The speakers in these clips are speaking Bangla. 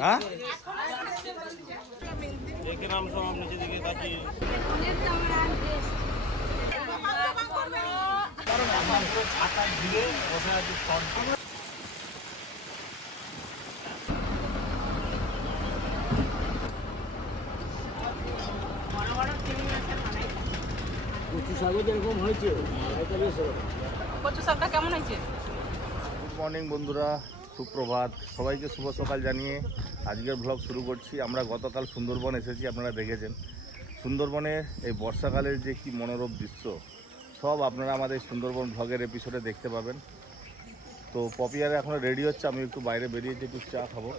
हाँ देखे नाम सब आप नीचे देखिए ताकि ছাতা ঘিরে বসে আছে ফ্রন্ট কচু শাকও যেরকম হয়েছে কচু শাকটা কেমন হয়েছে? গুড মর্নিং বন্ধুরা, সুপ্রভাত সবাইকে, শুভ সকাল জানিয়ে আজকের ব্লগ শুরু করছি। আমরা গতকাল সুন্দরবন এসেছি, আপনারা দেখেছেন সুন্দরবনের এই বর্ষাকালের যে কি মনোরম দৃশ্য সব আপনারা আমাদের সুন্দরবন ব্লগের এপিসোডে দেখতে পাবেন। তো পপিয়ারে এখনও রেডি হচ্ছে, আমি একটু বাইরে বেরিয়েছি, একটু চা খাবো।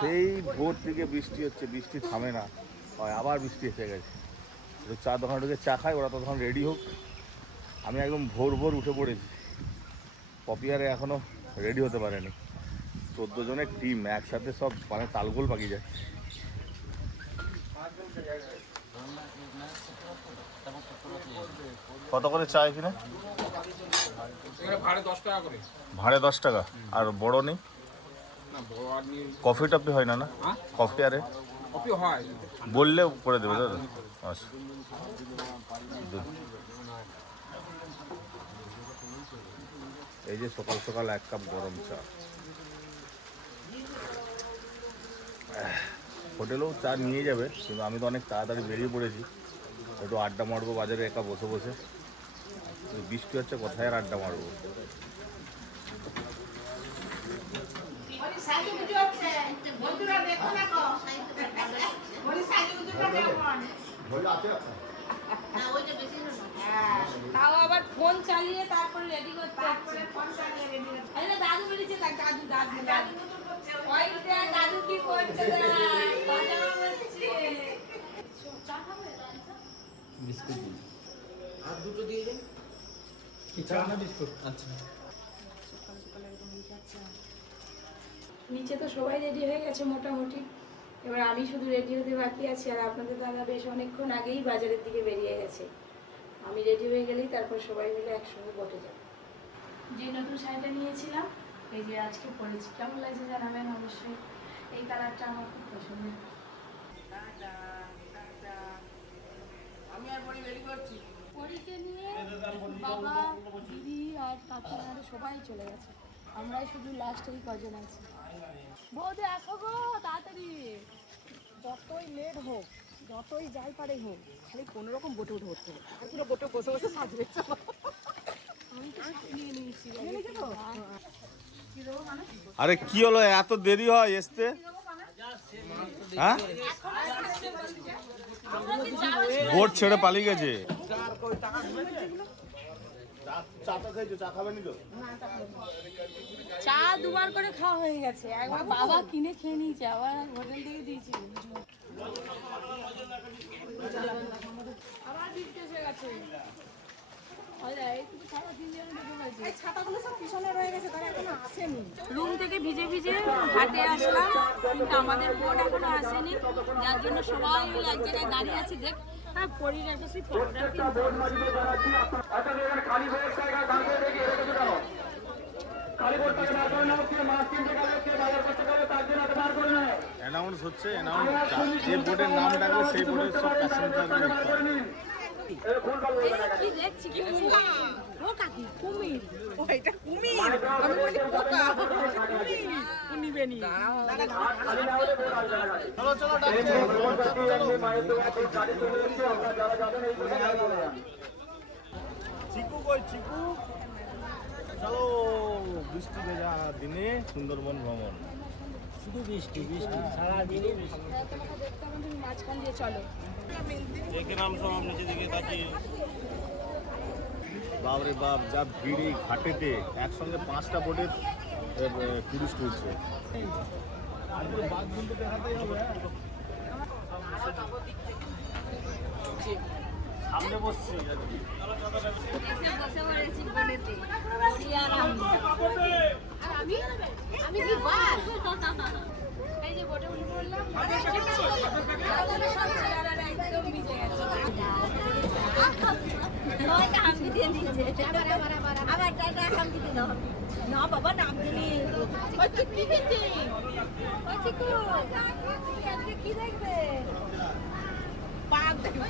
সেই ভোর থেকে বৃষ্টি হচ্ছে, বৃষ্টি থামে না, হয় আবার বৃষ্টি এসে গেছে। তো চা দোকানে ঢুকে চা খাই, ওরা তখন রেডি হোক। আমি একদম ভোর ভোর উঠে পড়েছি। পপিয়ারে এখনও রেডি হতে পারেনি। 14 জনের টিম একসাথে সব মানে তালগোল পাকিয়ে যাচ্ছে। কত করে চা এখানে? ভাড়ে 10 টাকা। আর বড় নেই? কফি টফি হয় না? না কফি আরে বললে করে দেবে দাদা। আচ্ছা এই যে সকাল সকাল 1 কাপ গরম চা। হোটেলেও চা নিয়ে যাবে, কিন্তু আমি তো অনেক তাড়াতাড়ি বেরিয়ে পড়েছি, একটু আড্ডা মারবো বাজারে একা বসে বসে। বৃষ্টি হচ্ছে, কোথায় আর আড্ডা মারবো। তাও আবার ফোন চালিয়ে তারপরে রেডি করতে হচ্ছে। দাদু বেরিয়েছে, দাদু দাদু দাদু ওইটা দাদু কি করছে? বিস্কুট আর দুটো দিয়ে দেন। কি চা না বিস্কুট? আচ্ছা। সকাল সকাল একদম নিচে তো সবাই রেডি হয়ে গেছে মোটামুটি, এবার আমি শুধু রেডি হতে বাকি আছি। আর আপনাদের দাদা বেশ অনেকক্ষণ আগেই বাজারের দিকে বেরিয়ে গেছে। আমি রেডি হয়ে গেলেই তারপর সবাই মিলে একসঙ্গে বটে যাব। যে নতুন শাড়িটা নিয়েছিলাম এই যে আজকে পরেছি, কেমন লাগছে জানাবেন অবশ্যই। এই কালারটা আমার খুব পছন্দের। আমি আর বড়ি রেডি করছি। পরীকে নিয়ে বাবা, দিদি আর কাকু সবাই চলে গেছে, আমরাই শুধু লাস্ট এই কজন আছি। বৌদি আসো গো তাড়াতাড়ি, যতই লেট হোক যতই যাই পারে হোক, খালি কোনো রকম বোটে উঠে উঠতে হবে। পুরো বোটে বসে বসে সাজবে। আমি তো নিয়ে নিয়েছি। আরে কি হলো, এত দেরি হয় আসতে? হ্যাঁ, বোট ছেড়ে পালিয়ে গেছে। চা দুবার করে খাওয়া হয়ে গেছে, একবার বাবা কিনে খেয়ে নিয়েছে, আবার হোটেল থেকে দিয়েছি। আবার বৃষ্টি এসে গেছে। রুম থেকে ভিজে ভিজে ঘাটে আসলাম, কিন্তু আমাদের বোট এখনো আসেনি, যার জন্য সবাই মিলে এক জায়গায় দাঁড়িয়ে আছি। দেখ পরির একটা সেই পাউডার অ্যানাউন্স হচ্ছে, যে বোর্ডের নাম ডাকবে সেই বোর্ডের সব প্যাসেঞ্জার। কি দেখছি কি ও কাকি কুমির, ও এটা কুমির, আমি বলি পোকা কুনিবেনি। চলো চলো চিকু কই চিকু, চলো বৃষ্টি ভেজা দিনে সুন্দরবন ভ্রমণ। শুধু বৃষ্টি বৃষ্টি সারাদিনই বৃষ্টি। মাঝখান দিয়ে চলো। देखे नाम सब आप नीचे देखिए ताकि বাপরে বাপ, যা ভিড় এই ঘাটেতে, একসঙ্গে 5টা বোটের টুরিস্ট উঠছে। সামনে বসছি বসে পড়েছি বোটেতে, আমি কি বাস এই যে বোটে উঠে পড়লাম, একদম ভিজে গেছে। নয়টা হামকি দিয়ে দিয়েছে আবার টাটা হামকি দিয়ে দাও না বাবা নাম দিলি ওই কি দিয়েছে ওই চিকু আজকে কি দেখবে বাঘ দেখবে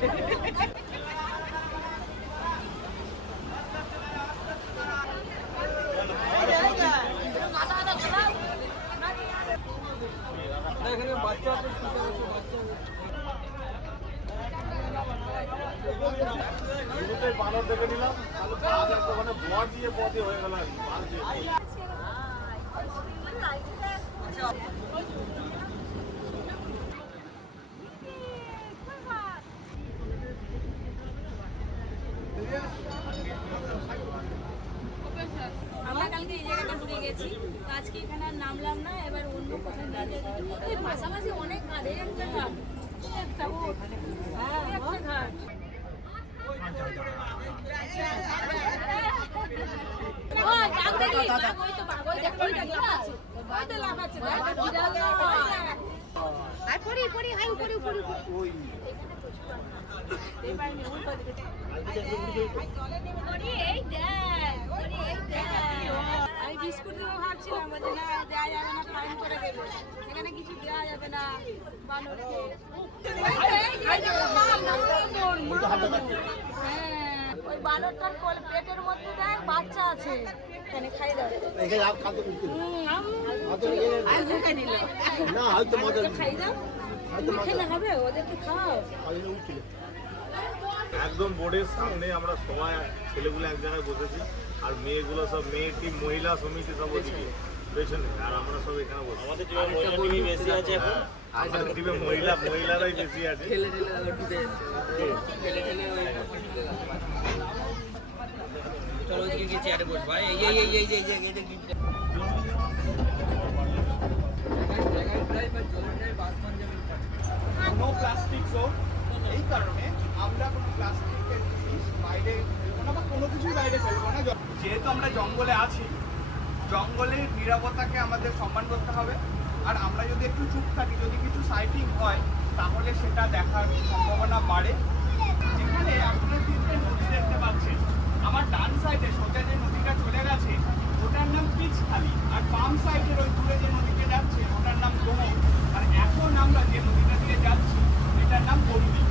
এখানে বাচ্চা আছে, শুরুতেই বানর দেখে নিলাম, তাহলে ওখানে বর দিয়ে পদে হয়ে গেল আর কি, বাঘ দিয়ে। আমরা কালকে এই জায়গাটা ঘুরে গেছি তো আজকে এখানে আর নামলাম না এবার অন্য কোথাও নিয়ে যাই এই পাশাপাশি অনেক ঘাট এই একটা ঘাট একটা ও হ্যাঁ একটা ঘাট ওই বাঘ দেখলি বাঘ ওই তো বাঘ ওই দেখ ওই দেখ লাফাচ্ছে ওই তো লাফাচ্ছে আর পড়ি পড়ি হাই উপরে উপরে ওই এই পাইনি উল্টো দিকে আমি বিস্কুট দেবো ভাবছিলাম বলছে না দেওয়া যাবে না ফাইন করে দেবে সেখানে কিছু দেওয়া যাবে না বানরকে হ্যাঁ ওই বানরটার পেটের মধ্যে দেখ বাচ্চা আছে এখানে খাই দাও খাই দাও তুমি খেলে হবে ওদেরকে খাও একদম বোর্ডের সামনে আমরা সবাই ছেলেগুলো এক জায়গায় বসেছি আর মেয়েগুলো সব মেয়ে টিম মহিলা সমিতি সব ওদিকে পেছনে আর আমরা সব এখানে বসে আমাদের টিমে বেশি আছে আমাদের টিমে মহিলারাই বেশি আছে ঠেলে ঠেলে উঠতে ঠেলে ঠেলে ওই চলো ওইদিকে গিয়ে চেয়ারে বসবো ভাই এই নো প্লাস্টিক জোন এই কারণে আমরা কোনো প্লাস্টিকের জিনিস বাইরে ফেলবো না বা কোনো কিছুই বাইরে ফেলবো না যেহেতু আমরা জঙ্গলে আছি জঙ্গলের নিরাপত্তাকে আমাদের সম্মান করতে হবে আর আমরা যদি একটু চুপ থাকি যদি কিছু সাইটিং হয় তাহলে সেটা দেখার সম্ভাবনা বাড়ে যেখানে আপনারা তিনটে নদী দেখতে পাচ্ছেন আমার ডান সাইডে সোজা যে নদীটা চলে গেছে ওটার নাম পিচখালি আর বাম সাইডের ওই দূরে যে নদীতে যাচ্ছে ওটার নাম দোমক আর এখন আমরা যে নদীটা দিয়ে যাচ্ছি এটার নাম গরুদি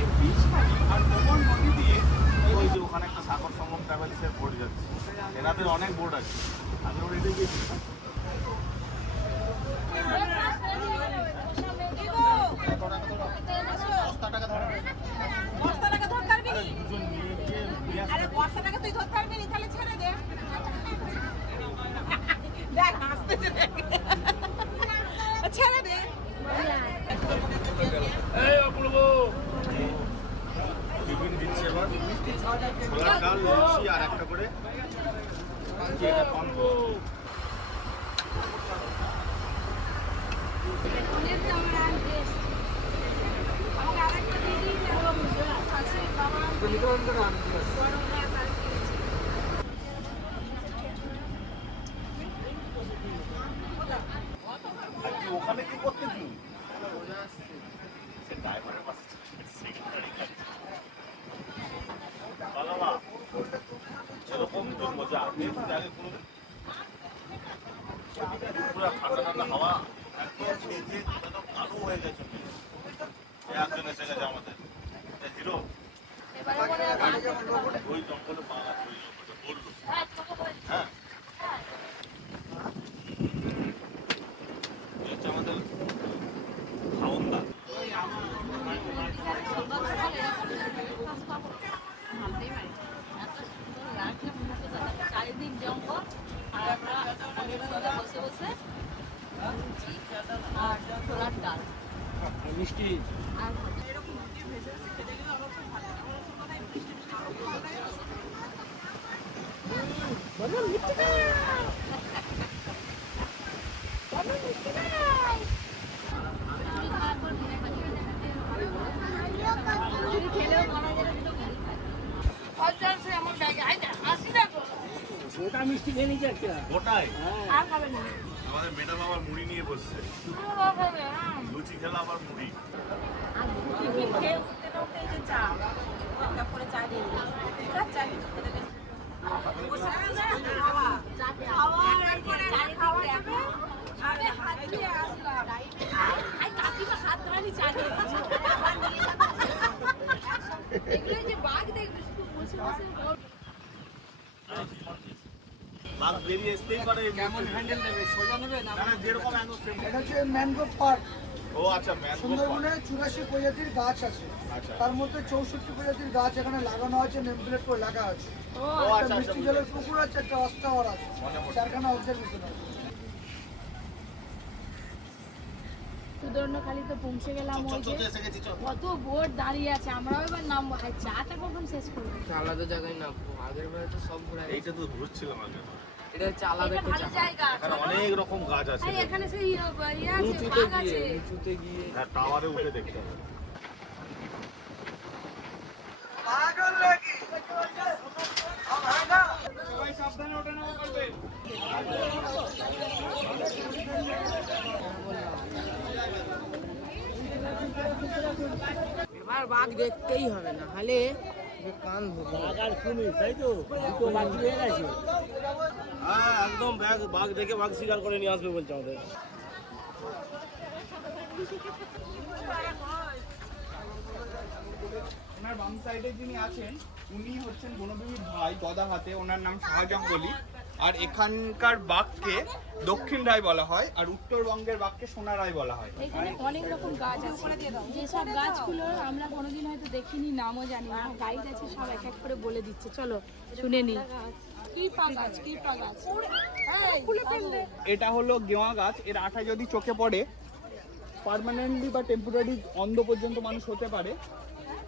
এই পিচখালি আর দোমক নদী দিয়ে ওই যে ওখানে একটা সাগর সঙ্গম ট্রাভেলসের বোর্ড যাচ্ছে এনাদের অনেক বোর্ড আছে আমি ওটা গিয়েছি দুজন নিয়ে আসতে ছেড়ে দে টিফিন দিচ্ছে এবার ছোলার ডাল লুচি আর একটা করে এটা পান ওখানে কি করতে দিন ড্রাইভারের পাশে এরকম তো মজা আগে কোনো পুরো ঠান্ডা ঠান্ডা হাওয়া একদম কালো হয়ে গেছে একজন এসে গেছে আমাদের হিরো ওই জঙ্গলে পাওয়া বললো হ্যাঁ হচ্ছে আমাদের খাওয়া চারিদিক জঙ্গল আর আমরা বসে বসে লুচি আর ছোলার ডাল মিষ্টি আর ওটা মিষ্টি খেয়ে নিচ্ছে একটা ওটাই আর খাবে না আমাদের ম্যাডাম আবার মুড়ি নিয়ে বসছে লুচি খেলা আবার মুড়ি খেয়ে উঠতে না উঠতে যে চা হাত ধরানি চালিয়ে এগুলো যে বাঘ দেখবে শুধু বসে বসে বাঘ বেরিয়ে আসতেই পারে। কেমন হ্যান্ডেল নেবে, সোজা নেবে না? না, যেরকম angle frame এটা হচ্ছে ম্যানগ্রোভ পার্ক। ও আচ্ছা, ম্যানগ্রোভ সুন্দরবনে 84 প্রজাতির গাছ আছে, আচ্ছা। তার মধ্যে 64 প্রজাতির গাছ এখানে লাগানো আছে, নেম প্লেট করে লেখা আছে। ও একটা আচ্ছা, মিষ্টি জলের পুকুর আছে, একটা অস্টাওয়ার আছে, মনে পড়ছে। চারখানা অবজারভেশন আছে। সুদর্ণখালিতে পৌঁছে গেলাম। ওই যে এসে গেছি, চল। কত বোট দাঁড়িয়ে আছে, আমরাও এবার নামবো। আর চাটা কখন শেষ করবো? আলাদা জায়গায় না, আগের বারে তো সব ঘোরা এইটা তো ঘুরছিলাম আগে। এটা হচ্ছে আলাদা এটা একটা ভালো জায়গা। এখানে অনেক রকম গাছ আছে। আরে এখানে সেই ইয়ে আছে, উঁচুতে বাঘ আছে। গিয়ে উঁচুতে গিয়ে হ্যাঁ, টাওয়ারে উঠে দেখতে হবে। সবাই সাবধানে ওঠা নামা করবেন। এবার বাঘ দেখতেই হবে, না হলে কান হ্যাঁ একদম বাঘ দেখে বাঘ শিকার করে নিয়ে আসবে বলছে আমাদের। ওনার বাম সাইডে যিনি আছেন উনি হচ্ছেন বনবিবির ভাই গদা হাতে, ওনার নাম শাহজাঙ্গলি। আর এখানকার বাঘকে দক্ষিণ রায় বলা হয়, আর উত্তরবঙ্গের বাঘকে সোনা রায় বলা হয়। এখানে অনেক রকম গাছ আছে, যেসব গাছগুলো আমরা কোনোদিন হয়তো দেখিনি, নামও জানি না। গাইড আছে, সব এক এক করে বলে দিচ্ছে, চলো শুনে নি। কি পা গাছ, কি পা গাছ? এটা হলো গেওয়া গাছ। এর আঠা যদি চোখে পড়ে পার্মানেন্টলি বা টেম্পোরারি অন্ধ পর্যন্ত মানুষ হতে পারে।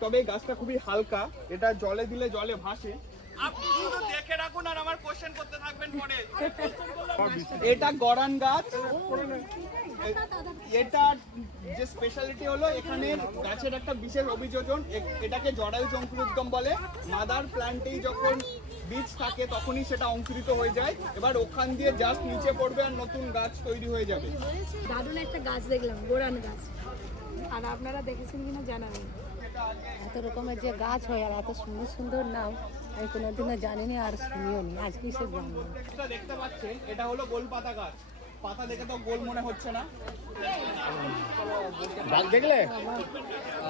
তবে এই গাছটা খুবই হালকা, এটা জলে দিলে জলে ভাসে। আপনি শুধু দেখে রাখুন আর আমার কোশ্চেন করতে থাকবেন পরে। এটা গরান গাছ। এটা যে স্পেশালিটি হলো এখানে গাছের একটা বিশেষ অভিযোজন, এটাকে জরায়ু অঙ্কুরোদ্গম বলে। মাদার প্ল্যান্টেই যখন বীজ থাকে তখনই সেটা অঙ্কুরিত হয়ে যায়, এবার ওখান দিয়ে জাস্ট নিচে পড়বে আর নতুন গাছ তৈরি হয়ে যাবে। দারুণ একটা গাছ দেখলাম, গোরান গাছ। আর আপনারা দেখেছেন কিনা জানাবেন। এত রকমের যে গাছ হয় আর এত সুন্দর সুন্দর নাম আমি কোনোদিনও জানিনি আর শুনিও নি, আজকেই সে জানলাম। এটা দেখতে পাচ্ছেন, এটা হলো গোলপাতা গাছ। পাতা দেখে তো গোল মনে হচ্ছে না। বাঘ দেখলে?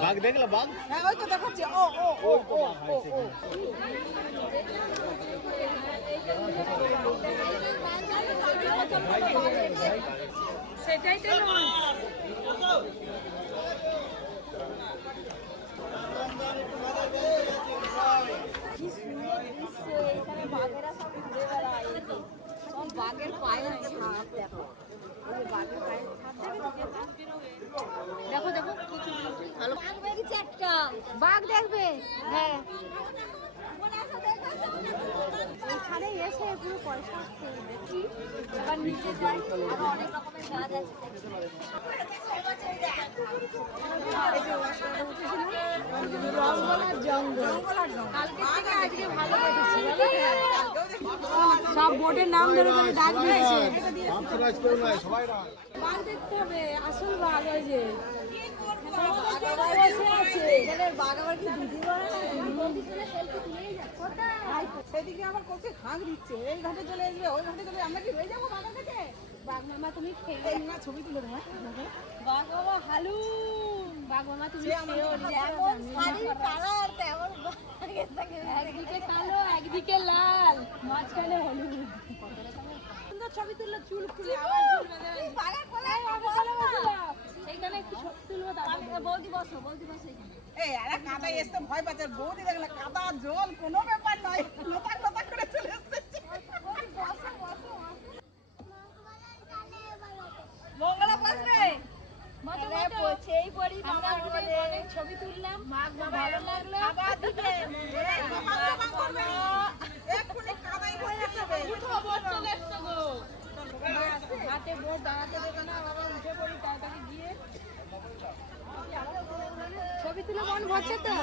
বাঘ দেখলে? বাঘ? হ্যাঁ, ওই তো দেখাচ্ছি। ও ও ও ও ও ও সেটাই তো নয়। কি সুন্দর দৃশ্য, এখানে বাঘেরা সব ঘুরে বেড়ায়। সব বাঘের পায়ের ছাপ দেখো, ওই বাঘের পায়ের ছাপ দেখো দেখো ভালো। বাঘ বেরিয়েছে একটা, বাঘ দেখবে। হ্যাঁ, এখানে এসে পুরো পয়সা দেখি। এবার নিচে যাই, আরো অনেক রকমের গাছ আছে। জঙ্গল কালকে থেকে আজকে ভালো কেটেছি। সব বোটের নাম ধরে ধরে ডাক দিয়েছে। বাঘ দেখতে হবে, আসল বাঘ। ওই যে সেদিকে আবার কোথায় হাঁক দিচ্ছে, এই ঘাটে চলে আসবে, ওই ঘাটে চলে, আমরা কি হয়ে যাবো বাঘের কাছে? বাঘ মামা তুমি খেয়ে না, ছবি তুলে দেবো। বাঘ মামা হালু, বাঘ মামা তুমি একদিকে কালো একদিকে লাল, মাঝখানে হলুদ। সুন্দর ছবি তুললো, চুল খুলে আবার চুল বেঁধে এইখানে একটু ছবি তুলবো। তারপর বৌদি বসো, বৌদি বসো এখানে। এই আরে কাদায় এসে ভয় পাচ্ছে, বৌদি দেখলে কাদা জল কোনো ব্যাপার নয়, লোতা লোতা করে চলে এসেছে। মঙ্গলা বসবে। ছবি তুললাম, ভালো লাগলো। হাতে বোট দাঁড়াতে দেবে না বাবা, উঠে পড়ি তাড়াতাড়ি গিয়ে। ছবি তুলে মন ভরছে তো?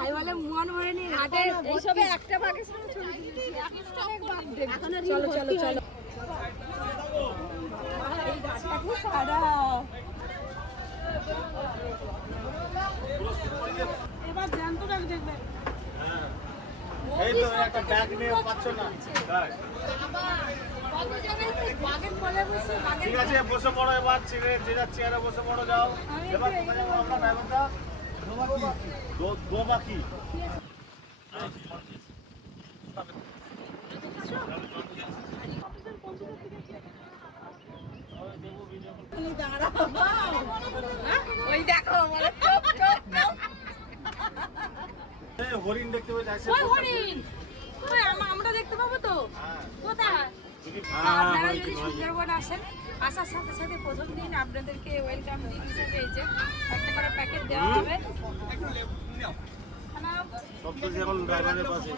আমি বলে মন ভরেনি, হাটে এইসবে একটা বাঘের সঙ্গে ছবি তুলেছি, এখন অনেক বাঘ দেখবো। চলো চলো চলো। এই গাছটা খুব সাদা। এবার জ্যান্ত বাঘ দেখবে। এই তো একটা ব্যাগ নিয়ে পাচ্ছ না তাই। কত জায়গায় তো বাঘের কোলে বসে বাঘের ঠিক আছে বসে পড়ো এবার ছেড়ে যে যার চেয়ারে বসে পড়ো যাও। এবার কোথায় যাবো আমরা ড্রাইভারটা দো বাকি ওই দেখো বলে চুপ চুপ চুপ। এই হরিণ দেখতে পেয়ে যাচ্ছে ওই হরিণ ওই আমরা দেখতে পাবো তো কোথায় আপনারা যদি সুন্দরবন আসেন আসার সাথে সাথে প্রথম দিন আপনাদেরকে ওয়েলকাম ড্রিঙ্ক হিসেবে এই যে একটা করে প্যাকেট দেওয়া হবে। সবকিছু এখন ড্রাইভারের পাশে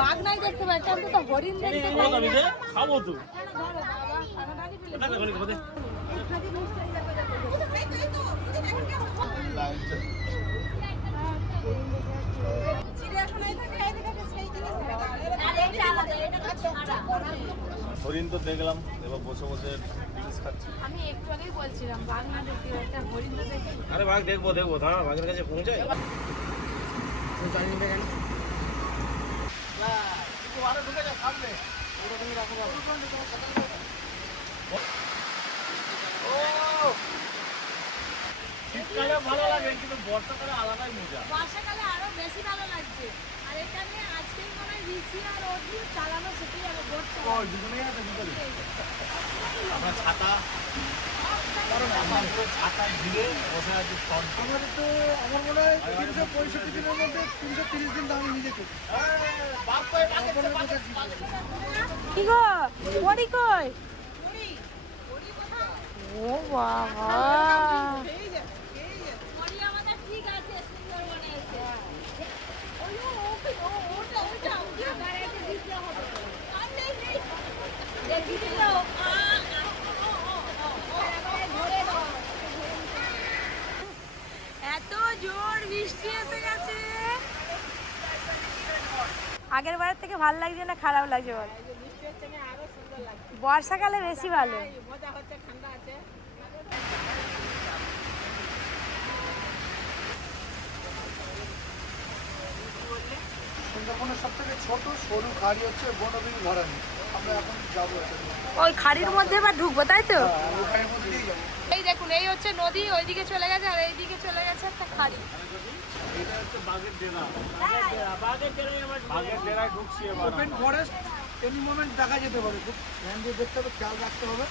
বাঘ নাই দেখতে পাই কিন্তু তো হরিণ দেখতে পাই খাবো তো ধরো বাবা সারাদানি ফেলে চিড়িয়াখানায় থাকে এদিকে সেই জিনিস হরিণ তো দেখলাম এবার বসে বসে জিনিস খাচ্ছি। আমি একটু আগেই বলছিলাম বাঘ না দেখতে পাই একটা হরিণ তো দেখি আরে বাঘ দেখবো দাঁড়া বাঘের কাছে পৌঁছাই শীতকালে ভালো লাগে কিন্তু বর্ষাকালে আলাদাই মজা। বর্ষাকালে আরো বেশি ভালো লাগছে আর এখানে আজকেই মনে হয় ঋষি আর অর্জুন চালানো শিখে যাবে বোট চালানো। দুজনেই আছে বিকালে আমরা ছাতা ছাতা ঘিরে বসে আছি ফ্রন্ট। আমাদের তো আমার মনে হয় 365 দিনের মধ্যে 330 দিন দাঁড়িয়ে নিজেকে কি গো ওরি কই ও বাবা ওরি আমাদের ঠিক আছে সুন্দরবনে এসে ওইও ওটা আরে এটা দিতে হবে আর নেই দেখি দিল এত জোর বৃষ্টি এসে গেছে আগের বারের থেকে ভালো লাগছে না খারাপ লাগছে বল বর্ষাকালে বেশি ভালো মজা হচ্ছে ঠান্ডা আছে। সুন্দরবনের সব থেকে ছোট সরু খাড়ি হচ্ছে বনবিবি ভরানি। আমরা এখন যাবো ওই খাড়ির মধ্যে বা ঢুকবো তাই তো ওখানের মধ্যে দিয়ে যাবো। এই দেখুন এই হচ্ছে নদী ওইদিকে চলে গেছে আর এইদিকে চলে গেছে একটা খাড়ি এটা হচ্ছে বাঘের ডেরা। বাঘের ডেরায় ঢুকছি এবার ওপেন ফরেস্ট এনি মোমেন্ট দেখা যেতে পারে, খুব ধ্যান দিয়ে দেখতে হবে, খেয়াল রাখতে হবে,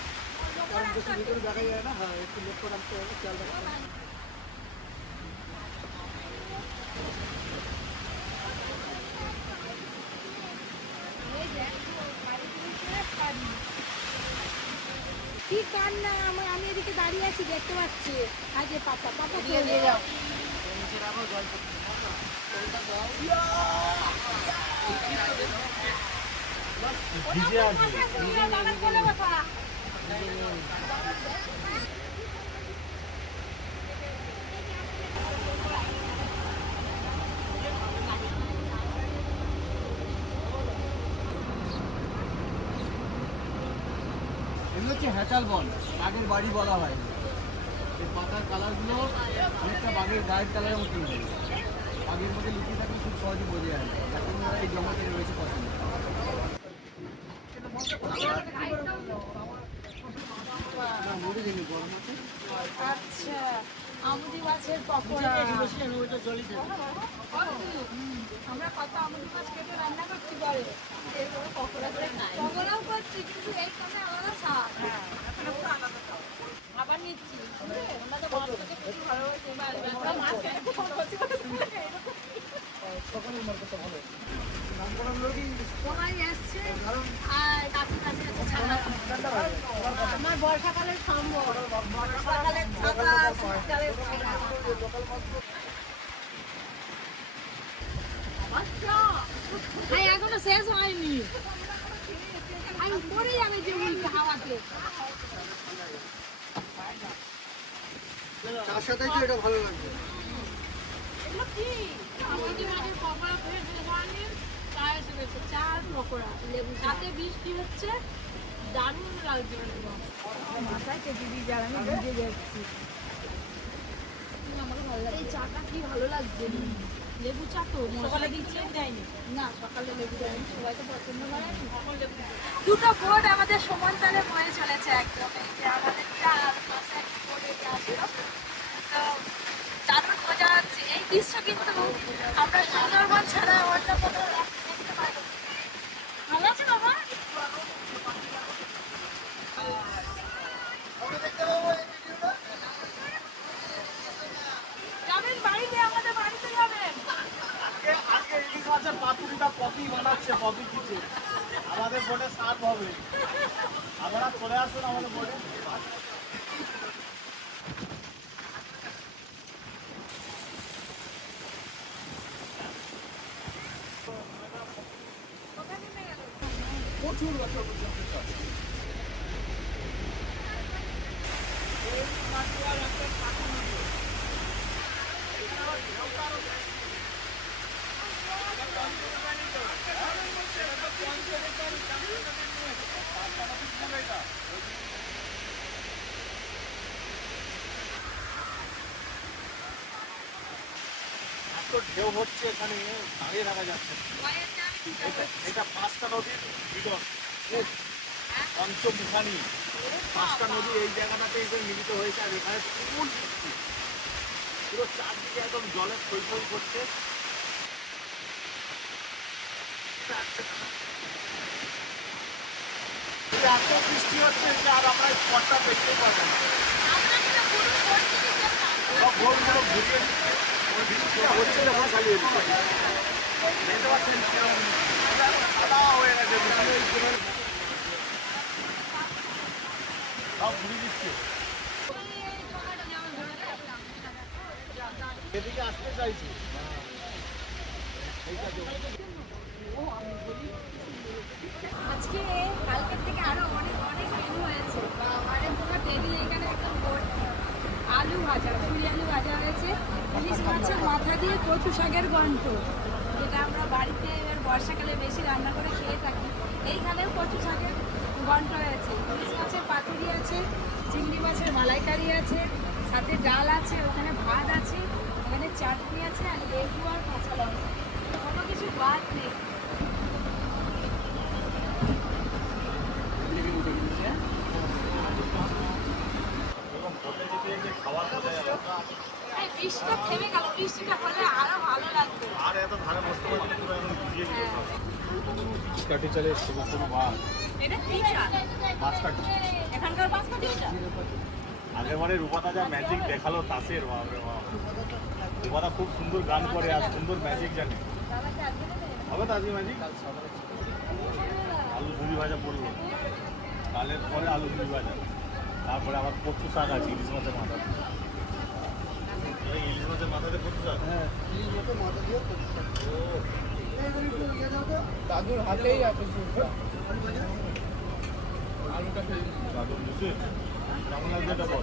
কারণ বেশি ভিতরে দেখা যায় না। হ্যাঁ, একটু লক্ষ্য রাখতে হবে, খেয়াল রাখতে হবে। কি কান্না আমি এদিকে দাঁড়িয়ে আছি দেখতে পাচ্ছি আগে পাপা পাপা দিয়ে যাও ভিজে আছে। এগুলো হচ্ছে হ্যাচাল বন, বাঘের বাড়ি বলা হয়। এই পাতার কালারগুলো অনেকটা বাঘের গায়ের কালারের মতো লাগে। বাঘের মধ্যে লুকিয়ে থাকলে খুব সহজে বোঝা যায়। এখন এই জমাতে রয়েছে পছন্দ। না, মরে যায়নি, গরম আছে। আচ্ছা আমুদি মাছের পকোড়া আমরা কত আমুদি মাছ কেটে রান্না করছি ঘরে এরপরে পকোড়া করে খাই পকোড়াও করছি কিন্তু এই কারণে আলাদা স্বাদ আবার নিচ্ছি আমরা তো মাছ খেতে খুবই ভালোবাসি আমরা মাছ খেতে খুব ভালোবাসি সকলের মার্কেটটা ভালো। নামকরণ লোকই সবাই এসছে আর কাছে কাছে আছে ছাড়া আমার বর্ষাকালের সম্ভব বর্ষাকালের ছাতা শীতকালের ভাই এখনো শেষ হয়নি আমি পড়ে যাবে যে উল্টে হাওয়াতে তার সাথেই তো এটা ভালো লাগবে। এগুলো কি আমাদের মাঝে পকোড়া ফেলে শেষ হয়নি চা এসে গেছে চার পকোড়া লেবু সাথে বৃষ্টি হচ্ছে দারুণ লাগছে মাথায় কেটে দিয়ে যার আমি ভিজে যাচ্ছি আমাকে ভালো লাগে এই চাটা কি ভালো লাগছে লেবু চা তো মশলা দিচ্ছে দেয়নি না, সকালে লেবু দেয়নি, সবাই তো পছন্দ করে দুটো বোর্ড আমাদের সমান তালে বয়ে চলেছে একদম। এই যে আমাদের চা আর পাশে একটা বোর্ড এটা আসলো, তো দারুণ মজা হচ্ছে। এই দৃশ্য কিন্তু আমরা সুন্দরবন ছাড়া অন্য কোনো দেখতে পাই না। ভালো আছে বাবা? যাবেন বাড়িতে, আমাদের বাড়িতে যাবেন। আজকে ইলিশ মাছের পাতুরিটা কপি বানাচ্ছে, কপি কিছু আমাদের বোর্ডে সার্ভ হবে। আপনারা চলে আসুন আমাদের বোর্ডে। প্রচুর বছর পর্যন্ত চলে। এই কাটোয়া রাস্তার পাশে নদী। এত ঢেউ হচ্ছে এখানে, দাঁড়িয়ে থাকা যাচ্ছে না। এটা পাঁচটা নদীর মিলন, পঞ্চমুখানি পাঁচটা নদী এই জায়গাটাতে এসে মিলিত হয়েছে। আর এখানে তুমুল বৃষ্টি, পুরো চারদিকে একদম জলের থই করছে। এত বৃষ্টি হচ্ছে যে আর আমরা স্পটটা দেখতে পারবো না। সব বোটগুলো ঘুরিয়ে দিচ্ছে, বৃষ্টিটা হচ্ছে যখন চালিয়ে দিচ্ছে। দেখতে পাচ্ছেন কিরকম সাদা হয়ে গেছে, সব ঘুরিয়ে দিচ্ছে। এদিকে আসতে চাইছি। আজকে কালকের থেকে আরো অনেক অনেক মেনু হয়েছে। মানে পুরো টেবিল এখানে একদম ভর্তি। আলু ভাজা, ঝুরি আলু ভাজা হয়েছে, ইলিশ মাছের মাথা দিয়ে কচু শাকের ঘন্ট, যেটা আমরা বাড়িতে এবার বর্ষাকালে বেশি রান্না করে খেয়ে থাকি। এইখানেও কচু শাকের ঘন্ট হয়েছে, ইলিশ মাছের পাতুরি আছে, চিংড়ি মাছের মালাইকারি আছে, সাথে ডাল আছে, ওখানে ভাত আছে, ওখানে চাটনি আছে, আর লেবু আর কাঁচা লঙ্কা, কোনো কিছু বাদ নেই। এই বৃষ্টিটা থেমে গেল, বৃষ্টিটা হলে আরো ভালো লাগতো। আর এত ধারে বসতে পারছি না, পুরো একদম ভিজিয়ে দিল সব। কাটি চলে ছোট ছোট মাছ, এটা কি চা? মাছ কাটি। এখানকার মাছ কাটি এটা? আগেরবারে রূপাদা যা ম্যাজিক দেখালো তাসের, বাপরে বাপ। রূপাদা খুব সুন্দর গান করে আর সুন্দর ম্যাজিক জানে। হবে তো আজকে ম্যাজিক? আলু ঝুরি ভাজা পড়লো, কালের পরে আলু ঝুরি ভাজা, তারপরে আবার কচু শাক আছে ইলিশ মাছের মাথা। ইলিশ মাছের মাথাতে কচু শাক? হ্যাঁ, ইলিশ মাছের মাথা দিয়ে কচু শাক। দাদুর হাতেই আছে সুপটা। আলুটা খেয়ে দাদুর মুখে কেমন লাগছে এটা বল?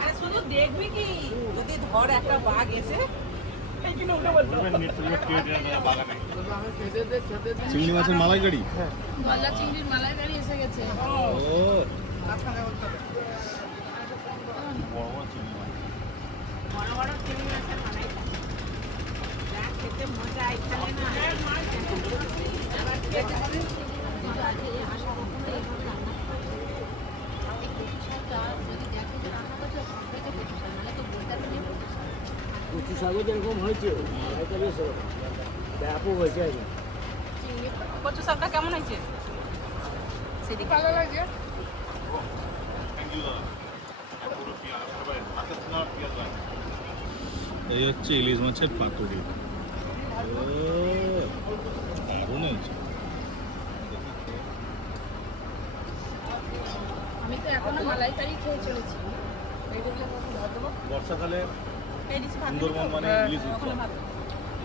আরে শুধু দেখবি কি, যদি ধর একটা বাঘ এসে চিংড়ি মাছের মালাইকারি। গলদা চিংড়ির মালাইকারি এসে গেছে। বড় বড় চিংড়ি মাছ। বড় বড় চিংড়ি মাছের মালাইকারি যা খেতে মজা এখানে না। এবার খেতে হবে। কচু শাকও যেরকম হয়েছে মালাইকারিও সেরকম ব্যাপক হয়েছে একদম। কচু শাকটা কেমন হয়েছে? সেদিকে ভালো লাগে। এই হচ্ছে ইলিশ মাছের পাতুরি, দারুণ হয়েছে। আমি তো এখনো মালাইকারি খেয়ে চলেছি। বর্ষাকালে সুন্দরবন মানে ইলিশ উৎসব।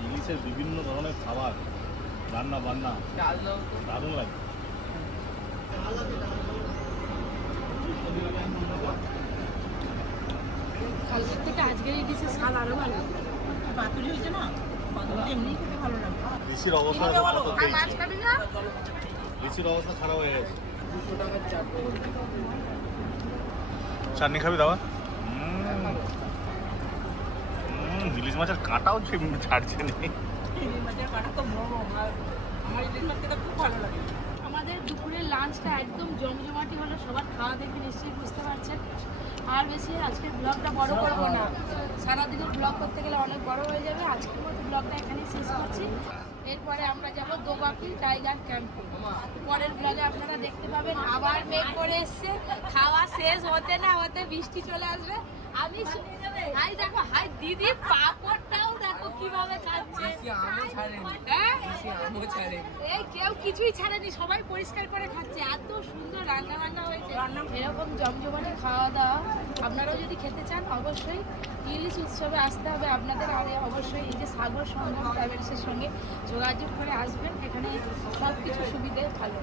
ইলিশের বিভিন্ন ধরনের খাবার, রান্না বান্না দারুণ লাগে। কালকের থেকে আজকের ইলিশের স্বাদ আরো ভালো। পাতুরি হয়েছে না, পাতুরি এমনি খেতে ভালো লাগে। ঋষির অবস্থা আর মাছ খাবি না? ঋষির অবস্থা খারাপ হয়ে গেছে। 200 টাকার চাটনি। চাটনি খাবি দাবা? ইলিশ মাছের কাঁটাও ছাড়ছে না। ইলিশ মাছের কাটা তো নরম, আর আমার ইলিশ মাছ খেতে খুব ভালো লাগে। আমাদের দুপুরের লাঞ্চটা একদম জমজমাটি হলো, সবার খাওয়া দেখে নিশ্চয়ই বুঝতে পারছেন। আর বেশি আজকের ব্লগটা বড় করবো না, সারাদিনের ব্লগ করতে গেলে অনেক বড় হয়ে যাবে। আজকের মতো ব্লগটা এখানেই শেষ করছি। এরপরে আমরা যাব দোবাকি টাইগার ক্যাম্পে। পরের ব্লগে আপনারা দেখতে পাবেন। আবার মেঘ করে এসছে, খাওয়া শেষ হতে না হতে বৃষ্টি চলে আসবে। আমি হাই দেখো, হাই দিদি পাপড়টাও দেখো কিভাবে খাচ্ছে। হ্যাঁ? এই কেউ কিছুই ছাড়েনি, সবাই পরিষ্কার করে খাচ্ছে। এত সুন্দর রান্না বান্না হয়েছে। এরকম জমজমাটে খাওয়া দাওয়া আপনারাও যদি খেতে চান অবশ্যই ইলিশ উৎসবে আসতে হবে আপনাদের। আর অবশ্যই এই যে সাগর সঙ্গম ট্রাভেলসের সঙ্গে যোগাযোগ করে আসবেন, এখানে সব কিছু সুবিধে ভালো।